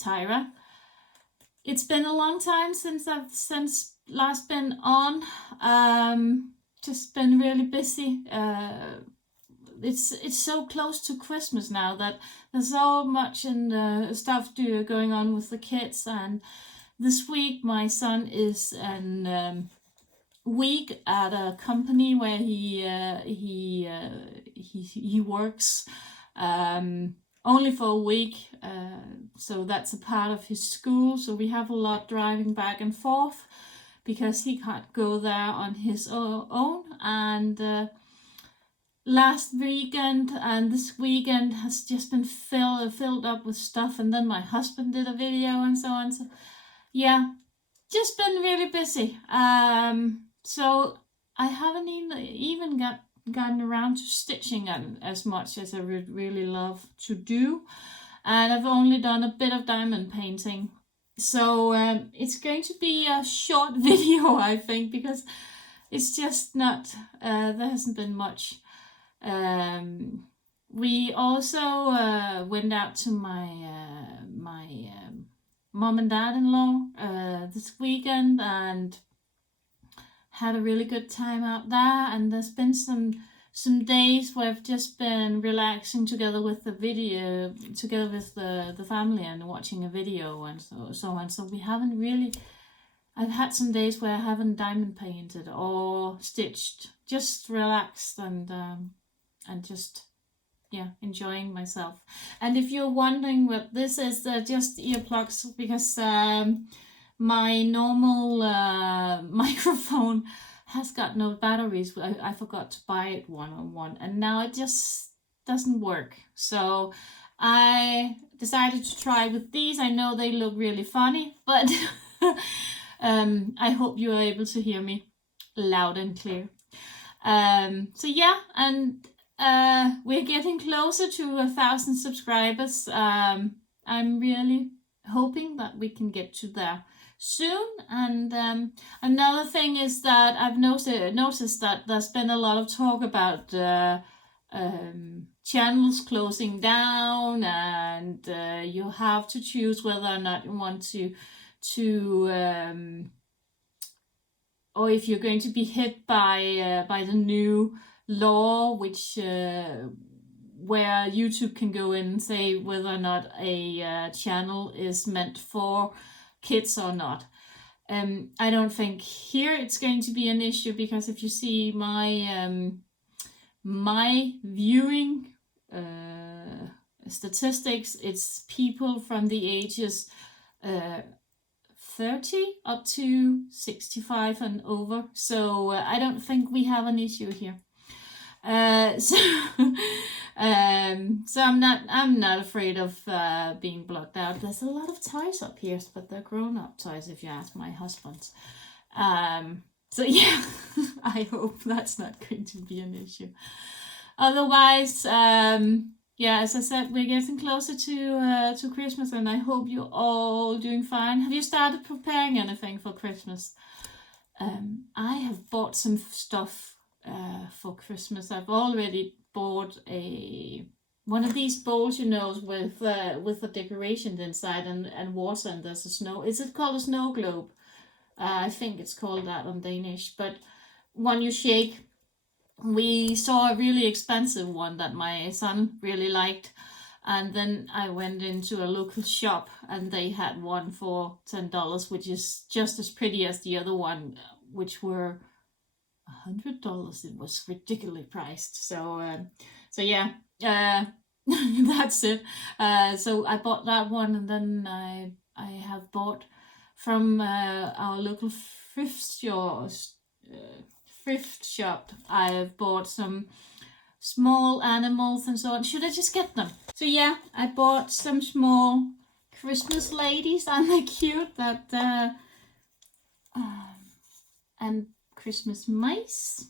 Tyra. It's been a long time since I've last been on. Just been really busy. It's so close to Christmas now that there's so much stuff going on with the kids. And this week my son is an week at a company where he works. Only for a week, so that's a part of his school. So we have a lot driving back and forth because he can't go there on his own. And last weekend and this weekend has just been filled up with stuff. And then my husband did a video and so on. So yeah, just been really busy. So I haven't even gotten around to stitching as much as I would really love to do, and I've only done a bit of diamond painting. So it's going to be a short video, I think, because it's just not there hasn't been much. We also went out to my mom and dad-in-law this weekend and had a really good time out there. And there's been some days where I've just been relaxing together with the family and watching a video and so on. So we haven't really. I've had some days where I haven't diamond painted or stitched, just relaxed and just enjoying myself. And if you're wondering what this is, they're just earplugs because my normal microphone has got no batteries. I forgot to buy it one, and now it just doesn't work. So I decided to try with these. I know they look really funny, but I hope you are able to hear me loud and clear. So yeah, and we're getting closer to 1,000 subscribers. I'm really hoping that we can get to there soon. And another thing is that I've noticed that there's been a lot of talk about channels closing down, and you have to choose whether or not you want to or if you're going to be hit by the new law, which where YouTube can go in and say whether or not a channel is meant for kids or not. I don't think here it's going to be an issue, because if you see my my viewing statistics, it's people from the ages 30 up to 65 and over. So I don't think we have an issue here. So I'm not afraid of being blocked out. There's a lot of toys up here, but they're grown-up toys if you ask my husband. So yeah, I hope that's not going to be an issue. Otherwise, yeah, as I said, we're getting closer to Christmas, and I hope you're all doing fine. Have you started preparing anything for Christmas? I have bought some stuff for Christmas. I've already bought one of these bowls, with the decoration inside and water, and there's a snow. Is it called a snow globe? I think it's called that on Danish. But when you shake, we saw a really expensive one that my son really liked, and then I went into a local shop and they had one for $10, which is just as pretty as the other one, which were $100. It was ridiculously priced. So yeah, that's it. So I bought that one, and then I have bought from our local thrift shop. I have bought some small animals and so on. Should I just get them? So yeah, I bought some small Christmas ladies. Aren't they cute? That and Christmas mice.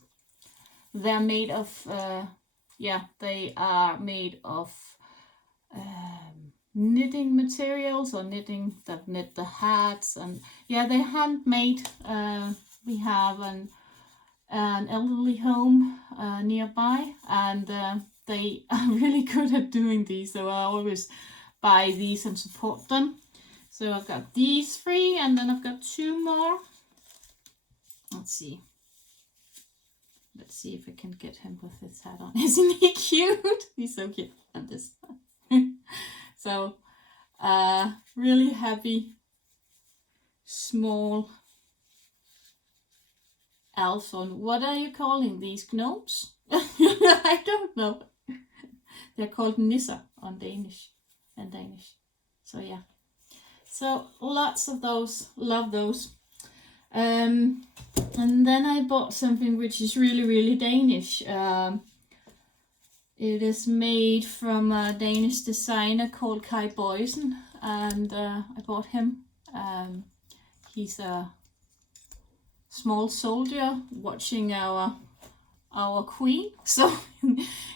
They're made of they are made of knitting materials, or knitting that knit the hats, and yeah, they're handmade. We have an elderly home nearby, and they are really good at doing these, so I always buy these and support them. So I've got these 3, and then I've got 2 more. Let's see. Let's see if I can get him with his hat on. Isn't he cute? He's so cute. And this. So, really happy, small elf on. What are you calling these gnomes? I don't know. They're called nisser on Danish. And Danish. So yeah. So lots of those. Love those. And then I bought something which is really, really Danish. It is made from a Danish designer called Kai Boysen, and I bought him. He's a small soldier watching our queen. So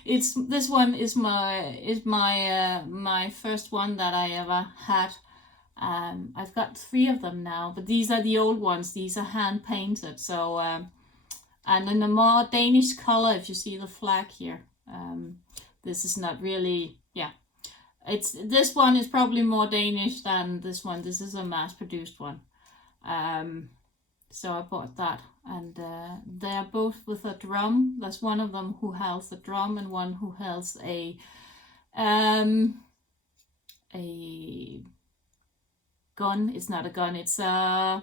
this one is my first one that I ever had. I've got 3 of them now, but these are the old ones. These are hand painted. So and in a more Danish color, if you see the flag here. This is not really, yeah. This one is probably more Danish than this one. This is a mass-produced one. So I bought that, and they are both with a drum. There's one of them who holds a drum, and one who holds a gun. It's not a gun. It's I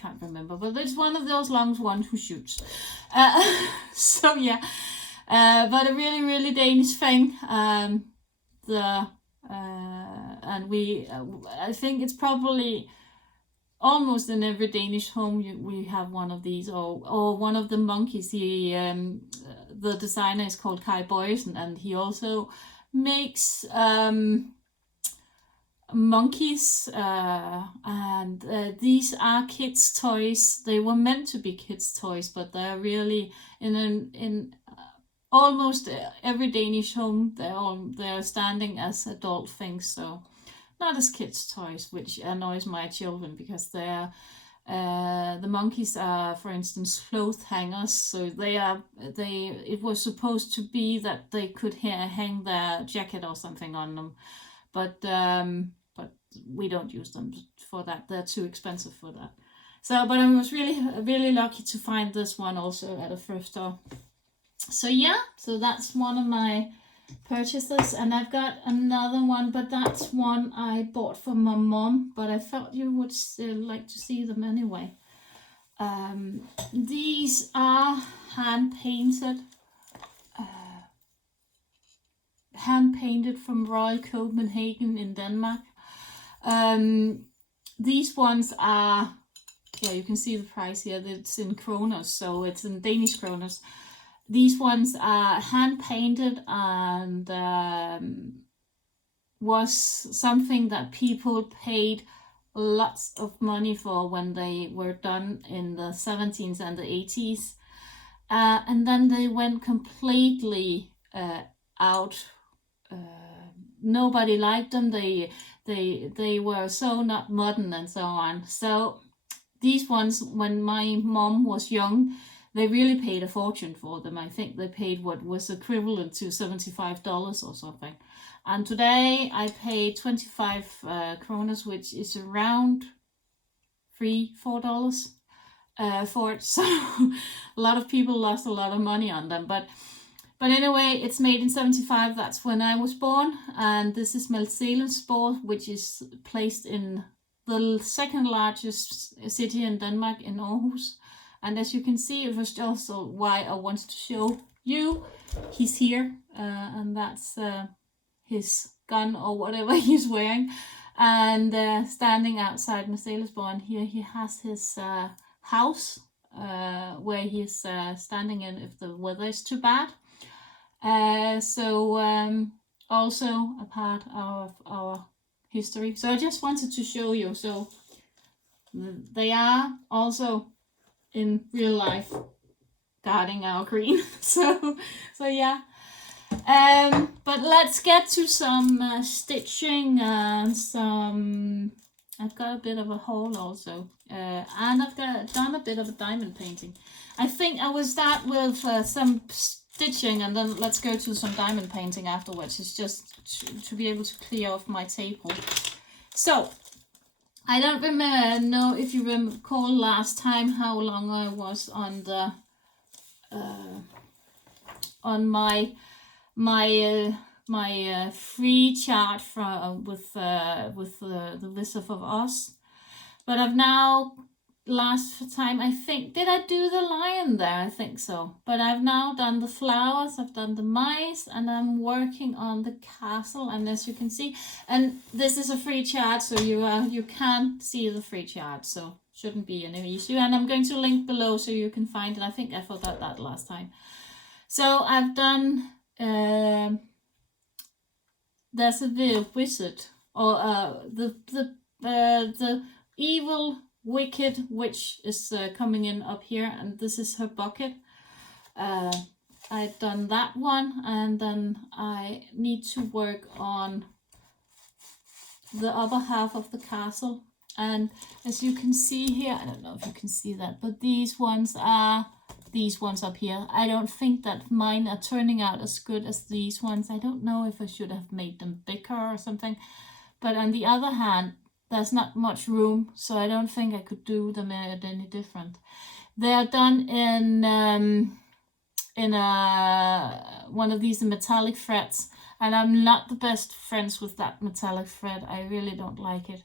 can't remember, but it's one of those long ones who shoots. So yeah, but a really, really Danish thing. And I think it's probably almost in every Danish home we have one of these, or one of the monkeys. The designer is called Kai Boysen, and he also makes monkeys, and these are kids' toys. They were meant to be kids' toys, but they're really in almost every Danish home. They're standing as adult things, so not as kids' toys, which annoys my children, because they're the monkeys are, for instance, clothes hangers. So it was supposed to be that they could hang their jacket or something on them, but we don't use them for that. They're too expensive for that. So, but I was really, really lucky to find this one also at a thrift store. So yeah, so that's one of my purchases, and I've got another one, but that's one I bought for my mom, but I felt you would still like to see them anyway. These are hand painted from Royal Copenhagen in Denmark. These ones are, yeah, you can see the price here. It's in kroners, so it's in Danish kroners. These ones are hand painted, and was something that people paid lots of money for when they were done in the 70s and the 80s. And then they went completely out. Nobody liked them. They were so not modern and so on. So these ones, when my mom was young, they really paid a fortune for them. I think they paid what was equivalent to $75 or something. And today I paid 25 kroners, which is around $3-4 for it. So a lot of people lost a lot of money on them. But anyway, it's made in 75. That's when I was born. And this is Melselenspor, which is placed in the second largest city in Denmark, in Aarhus. And as you can see, it was also why I wanted to show you. He's here, and that's his gun or whatever he's wearing. And standing outside Melselenspor, and here he has his house where he's standing in if the weather is too bad. Also a part of our history. So I just wanted to show you. So they are also in real life guarding our green. so yeah. But let's get to some stitching and some. I've got a bit of a haul also, and I've done a bit of a diamond painting. I think I will start with some stitching, and then let's go to some diamond painting afterwards. It's just to be able to clear off my table. So I don't know if you recall last time how long I was on the on my free chart from with the Wizard of Oz, but I've now last time I think did I do the lion there? I think so, but I've now done the flowers, I've done the mice, and I'm working on the castle. And as you can see, and this is a free chart, so you can see the free chart, so shouldn't be any issue. And I'm going to link below so you can find it. I think I forgot that last time. So I've done there's a wizard, or the evil wicked witch is coming in up here, and this is her bucket. I've done that one, and then I need to work on the upper half of the castle. And as you can see here, I don't know if you can see that, but these ones up here, I don't think that mine are turning out as good as these ones. I don't know if I should have made them bigger or something, but on the other hand, there's not much room, so I don't think I could do them any different. They are done in one of these metallic threads, and I'm not the best friends with that metallic thread. I really don't like it.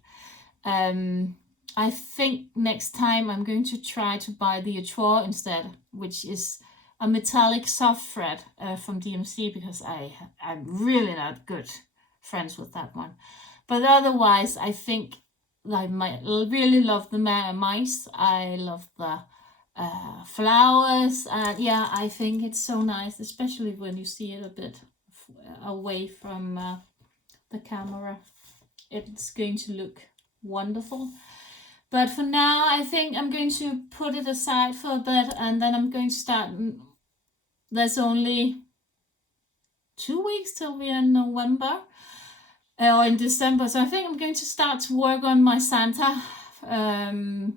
I think next time I'm going to try to buy the Etoile instead, which is a metallic soft thread from DMC, because I'm really not good friends with that one. But otherwise, I think I might really love the mice. I love the flowers. Yeah, I think it's so nice, especially when you see it a bit away from the camera. It's going to look wonderful. But for now, I think I'm going to put it aside for a bit, and then I'm going to start. There's only 2 weeks till we're in November. Or in December, so I think I'm going to start to work on my Santa and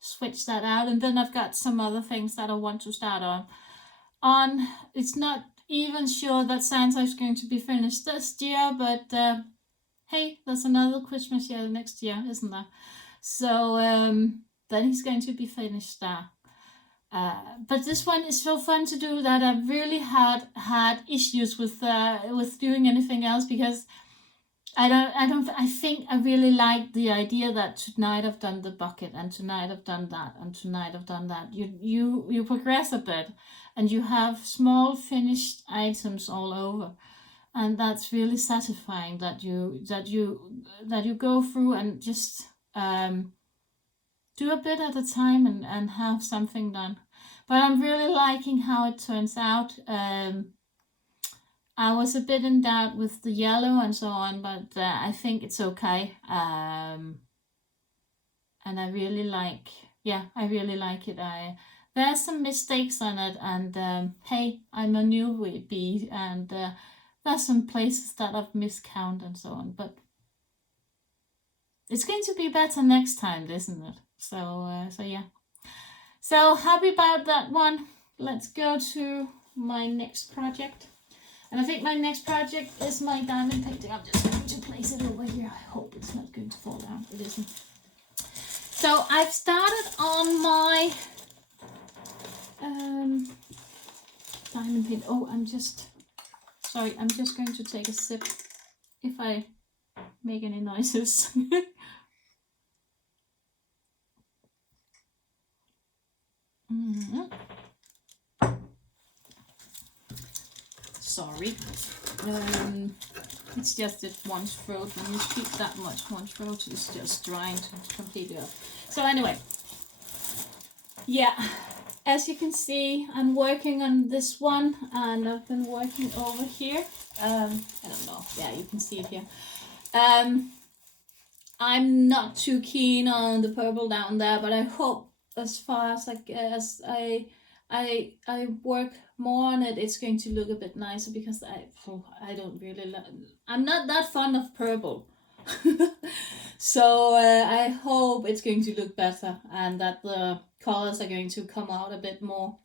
switch that out, and then I've got some other things that I want to start on. It's not even sure that Santa is going to be finished this year, but hey, there's another Christmas year next year, isn't there? So then he's going to be finished there. But this one is so fun to do that I've really had issues with doing anything else, because I think I really like the idea that tonight I've done the bucket, and tonight I've done that, and tonight I've done that. You progress a bit, and you have small finished items all over, and that's really satisfying that you go through and just do a bit at a time and have something done. But I'm really liking how it turns out. I was a bit in doubt with the yellow and so on, but I think it's okay. And I really like it. There's some mistakes on it, and hey, I'm a newbie, and there's some places that I've miscounted and so on, but it's going to be better next time, isn't it? So yeah. So happy about that one. Let's go to my next project. And I think my next project is my diamond painting. I'm just going to place it over here. I hope it's not going to fall down. It isn't. So I've started on my diamond paint. Oh, I'm just going to take a sip if I make any noises. Sorry. It's just that one throat. When you speak that much, one throat is just drying to completely up. So anyway, yeah, as you can see, I'm working on this one, and I've been working over here. I don't know. Yeah, you can see it here. I'm not too keen on the purple down there, but I hope as far as I work more on it, it's going to look a bit nicer, because I don't really I'm not that fond of purple. So I hope it's going to look better, and that the colors are going to come out a bit more.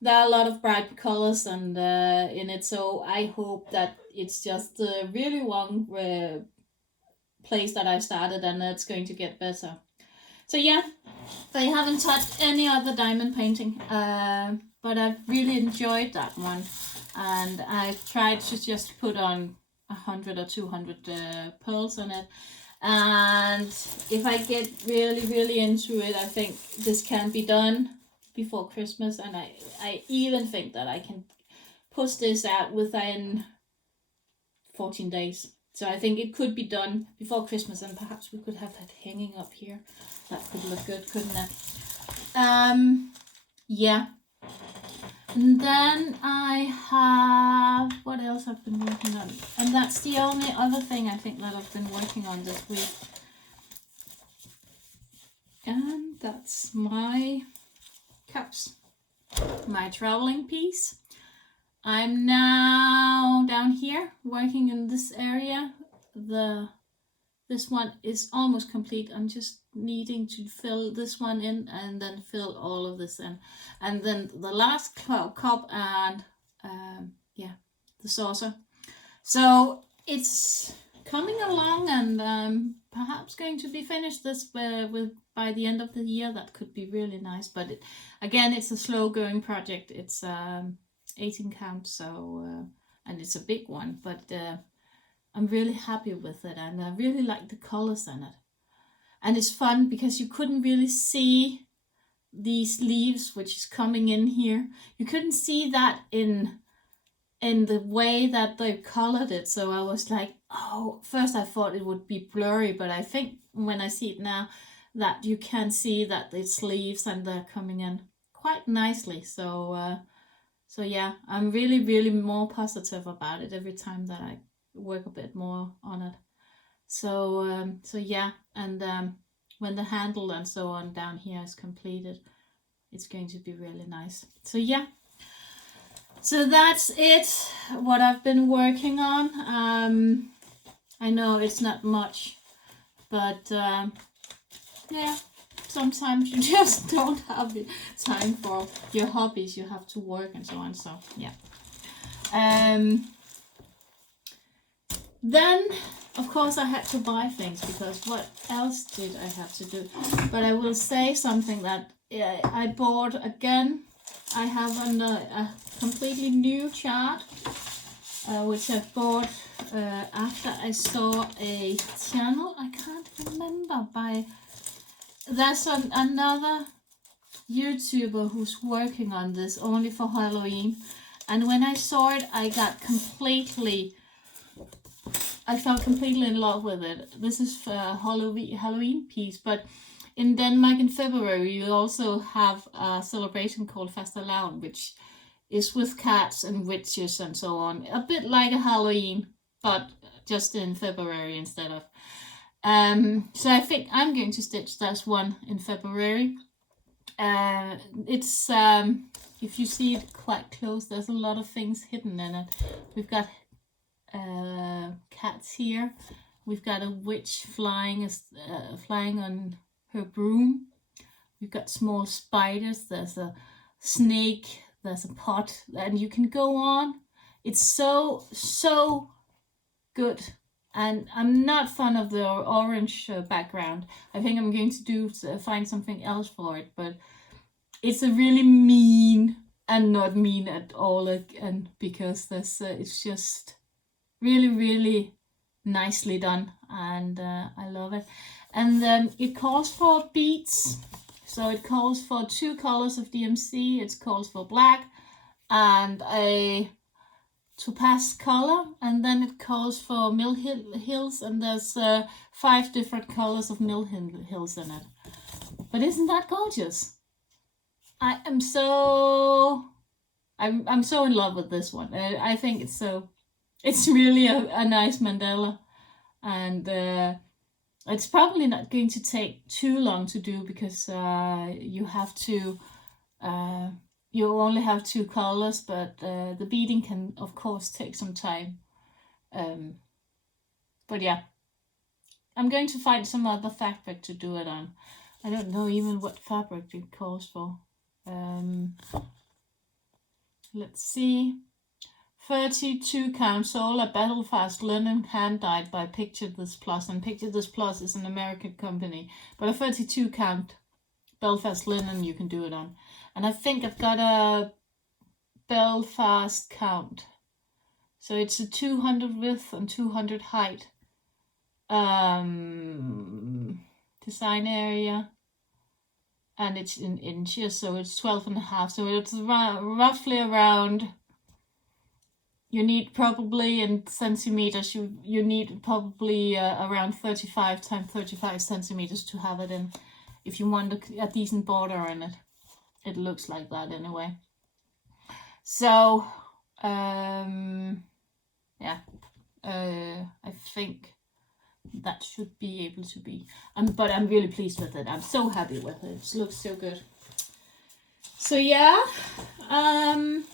There are a lot of bright colors and in it, so I hope that it's just really one place that I started, and it's going to get better. So yeah, I haven't touched any other diamond painting, but I've really enjoyed that one, and I've tried to just put on 100 or 200 pearls on it. And if I get really into it, I think this can be done before Christmas, and I even think that I can push this out within 14 days. So I think it could be done before Christmas, and perhaps we could have that hanging up here. That could look good, couldn't it? Yeah. And then I have, what else I've been working on? And that's the only other thing I think that I've been working on this week. And that's my cups, my traveling piece. I'm now down here working in this area. This one is almost complete. I'm just needing to fill this one in and then fill all of this in. And then the last cup and yeah, the saucer. So it's coming along, and perhaps going to be finished this by the end of the year. That could be really nice. But again, it's a slow going project. It's 18 count, so and it's a big one, but I'm really happy with it, and I really like the colors in it. And it's fun because you couldn't really see these leaves which is coming in here. You couldn't see that in the way that they colored it. So I was like, oh, first I thought it would be blurry, but I think when I see it now that you can see that it's leaves and they're coming in quite nicely. So yeah, I'm really more positive about it every time that I work a bit more on it. So yeah, and when the handle and so on down here is completed, it's going to be really nice. So yeah, so that's it, what I've been working on. I know it's not much, but yeah, sometimes you just don't have the time for your hobbies. You have to work and so on. So yeah. Then of course I had to buy things, because what else did I have to do? But I will say something that I bought again. I have a completely new chart, which I bought after I saw a channel. I can't remember there's another YouTuber who's working on this only for Halloween, and when I saw it, I fell completely in love with it. This is for a Halloween piece, but in Denmark in February you also have a celebration called Fastelavn, which is with cats and witches and so on. A bit like a Halloween, but just in February instead of. So I think I'm going to stitch this one in February. It's if you see it quite close, there's a lot of things hidden in it. We've got cats here. We've got a witch flying on her broom. We've got small spiders. There's a snake. There's a pot, and you can go on. It's so good. And I'm not fond of the orange background. I think I'm going to find something else for it, but it's a really mean and not mean at all, and because it's just really nicely done, and I love it. And it calls for beads, so it calls for 2 colors of DMC. It calls for black and a topaz color, and then it calls for mill hills, and there's 5 different colors of mill hills in it. But isn't that gorgeous? I'm so in love with this one. I think it's really a nice mandala, and it's probably not going to take too long to do, because you only have 2 colors, but the beading can of course take some time. But yeah, I'm going to find some other fabric to do it on. I don't know even what fabric it calls for. Let's see. 32 count Solar Belfast linen hand dyed by Picture This Plus, and Picture This Plus is an American company, but a 32 count Belfast linen you can do it on. And I think I've got a Belfast count, so it's a 200 width and 200 height design area, and it's in inches, so it's 12.5, so it's roughly around, you need probably in centimeters, you need probably around 35 times 35 centimeters to have it in, if you want a decent border in it. It looks like that anyway. So yeah, I think that should be able to be, but I'm really pleased with it. I'm so happy with it. It looks so good. So yeah, and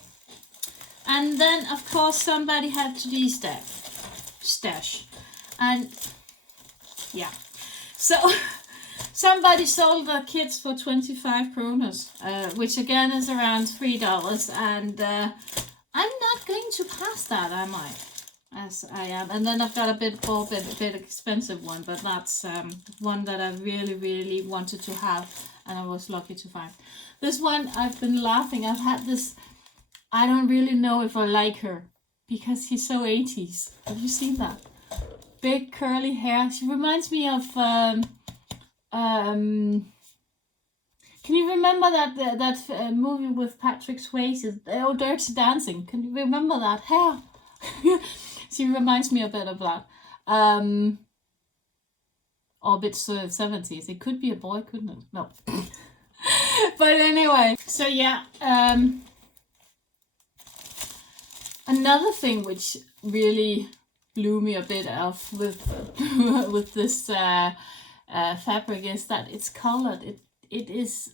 then of course somebody had to stash, and yeah, so somebody sold the kits for 25 kronas, which again is around $3, and I'm not going to pass that, am I? As I am. And then I've got a bit expensive one, but that's one that I really wanted to have, and I was lucky to find. This one, I've been laughing. I've had this, I don't really know if I like her, because he's so 80s. Have you seen that? Big curly hair. She reminds me of can you remember that movie with Patrick Swayze, Oh Dirty Dancing? Can you remember that hair? She reminds me a bit of that. Or a bit 70s. It could be a boy, couldn't it? No. But anyway, so yeah. Another thing which really blew me a bit off with with this fabric is that it's colored. It is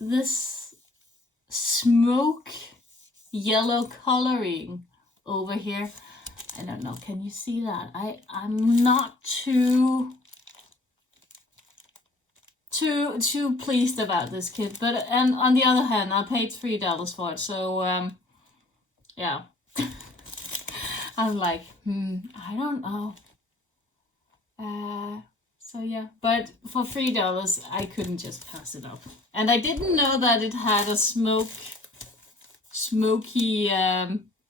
this smoke yellow coloring over here. I don't know, can you see that? I'm not too pleased about this kit, but and on the other hand, I paid $3 for it, so yeah. I'm like, I don't know. So yeah, but for $3 I couldn't just pass it up. And I didn't know that it had a smoky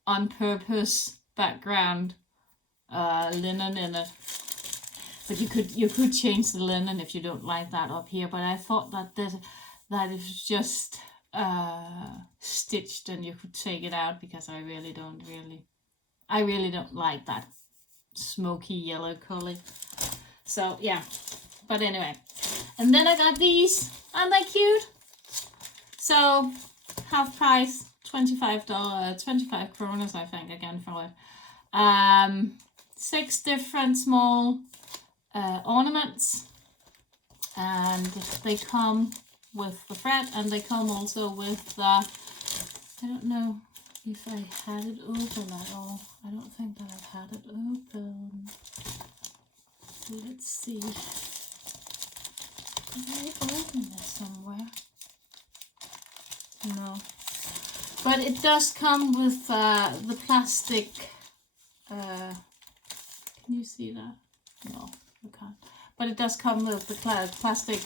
on purpose background linen in it. But you could change the linen if you don't like that up here, but I thought that it was just stitched and you could take it out, because I really don't like that smoky yellow color. So yeah, but anyway, and then I got these. Aren't they cute? So half price, $25, 25 kronas I think again for it. 6 different small ornaments, and they come with the thread, and they come also with the, I don't know if I had it open at all. I don't think that I've had it open. Let's see. Did I open this somewhere? No. But it does come with the plastic. Can you see that? No, you can't. But it does come with the plastic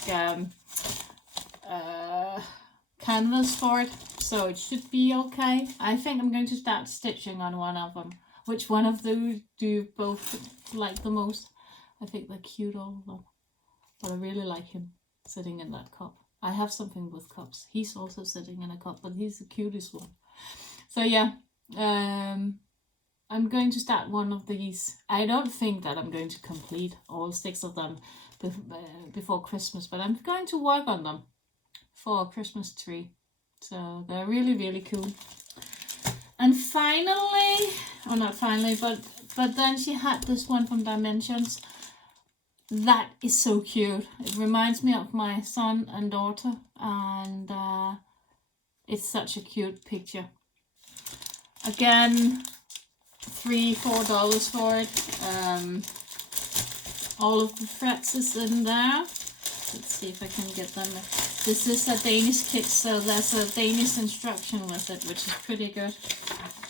canvas for it, so it should be okay. I think I'm going to start stitching on one of them. Which one of those do you both like the most? I think they're cute, all of them. But I really like him sitting in that cup. I have something with cups. He's also sitting in a cup, but he's the cutest one. So yeah, I'm going to start one of these. I don't think that I'm going to complete all 6 of them before Christmas, but I'm going to work on them for a Christmas tree. So they're really cool. And finally, or not finally, but then she had this one from Dimensions. That is so cute. It reminds me of my son and daughter, and it's such a cute picture. Again, $3-4 for it. All of the threads is in there. Let's see if I can get them. This is a Danish kit, so there's a Danish instruction with it, which is pretty good.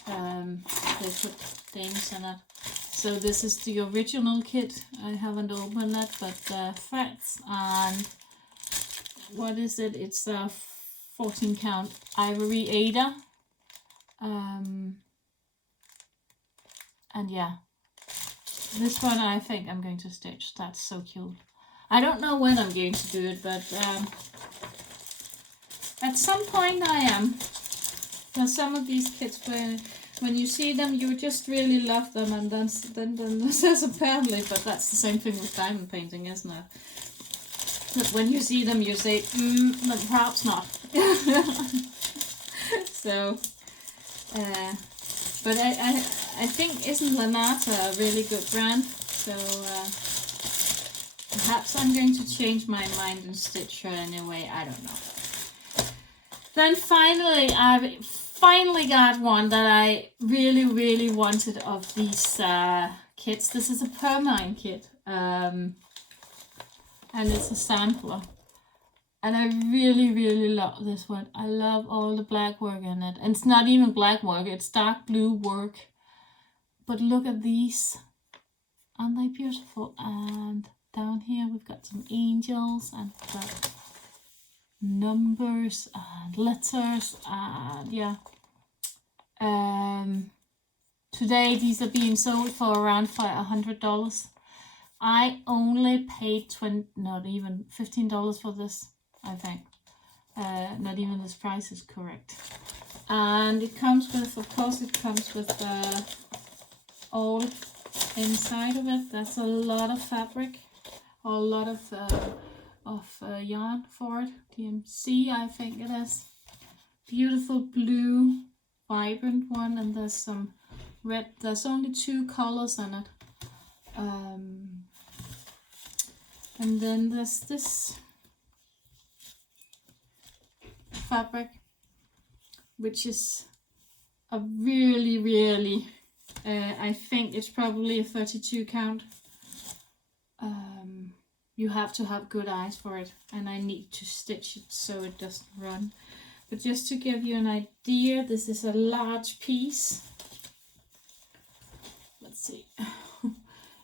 They put things in it. So this is the original kit. I haven't opened it, but threads and what is it? It's a 14 count ivory Ada. And yeah, this one I think I'm going to stitch. That's so cute. I don't know when I'm going to do it, but at some point I am. There's some of these kits where when you see them, you just really love them, and then there's apparently, but that's the same thing with diamond painting, isn't it? But when you see them, you say, no, perhaps not. So, but I think isn't Lanata a really good brand? So perhaps I'm going to change my mind and stitch her anyway. I don't know. Then finally, I finally got one that I really wanted of these kits. This is a permine kit, and it's a sampler. And I really love this one. I love all the black work in it. And it's not even black work, it's dark blue work. But look at these. Aren't they beautiful? And down here we've got some angels and numbers and letters. And yeah. Today these are being sold for around $100. I only paid not even $15 for this, I think. Not even this price is correct. And it comes with, of course, it comes with all inside of it. That's a lot of fabric, or a lot of yarn for it. DMC, I think it is. Beautiful blue, vibrant one, and there's some red. There's only 2 colors in it. And then there's this fabric, which is a really I think it's probably a 32 count. You have to have good eyes for it, and I need to stitch it so it doesn't run. But just to give you an idea, this is a large piece. Let's see.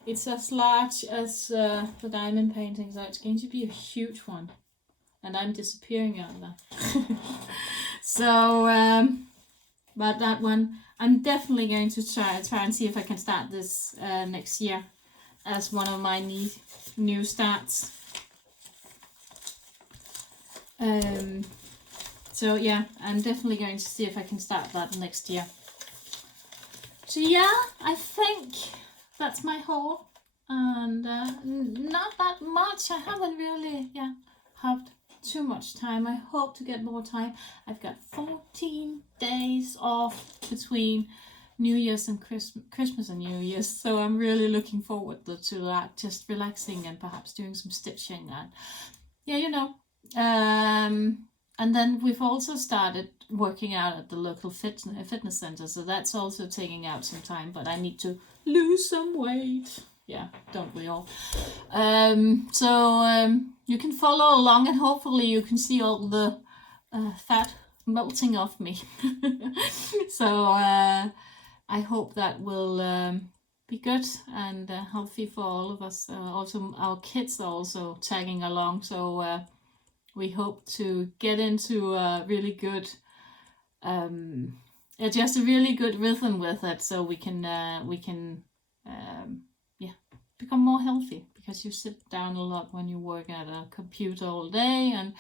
It's as large as the diamond painting, so it's going to be a huge one. And I'm disappearing out of that. So, but that one, I'm definitely going to try and see if I can start this next year as one of my new starts. So yeah, I'm definitely going to see if I can start that next year. So yeah, I think that's my haul, and not that much. I haven't really had too much time. I hope to get more time. I've got 14 days off between New Year's and Christmas and New Year's, so I'm really looking forward to that, just relaxing and perhaps doing some stitching and and then we've also started working out at the local fitness center, so that's also taking out some time, but I need to lose some weight. Yeah, don't we all? So you can follow along, and hopefully you can see all the fat melting off me. So I hope that will be good and healthy for all of us. Also, our kids are also tagging along, so we hope to get into a really good, just a really good rhythm with it, so we can become more healthy, because you sit down a lot when you work at a computer all day, and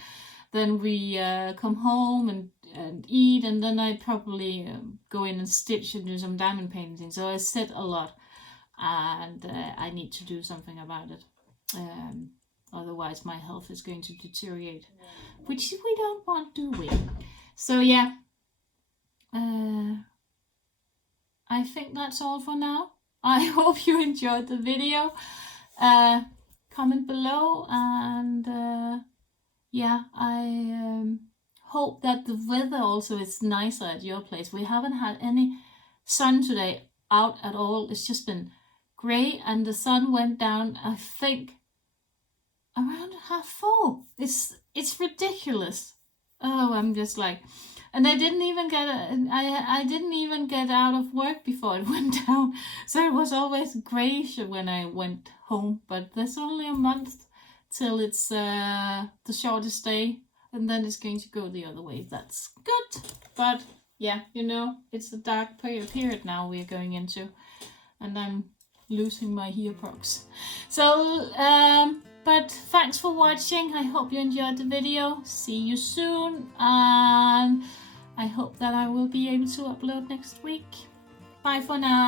then we come home and eat, and then I probably go in and stitch and do some diamond painting. So I sit a lot, and I need to do something about it. Otherwise my health is going to deteriorate, which we don't want, do we? So yeah, I think that's all for now. I hope you enjoyed the video. Comment below, and I hope that the weather also is nicer at your place. We haven't had any sun today out at all. It's just been grey, and the sun went down, I think, around 4:30. It's ridiculous. Oh, I'm just like, And I didn't even I didn't even get out of work before it went down. So it was always grayish when I went home. But there's only a month till it's the shortest day, and then it's going to go the other way. That's good. But yeah, you know, it's the dark period now we're going into, and I'm losing my earplugs. So but thanks for watching. I hope you enjoyed the video. See you soon, and I hope that I will be able to upload next week. Bye for now.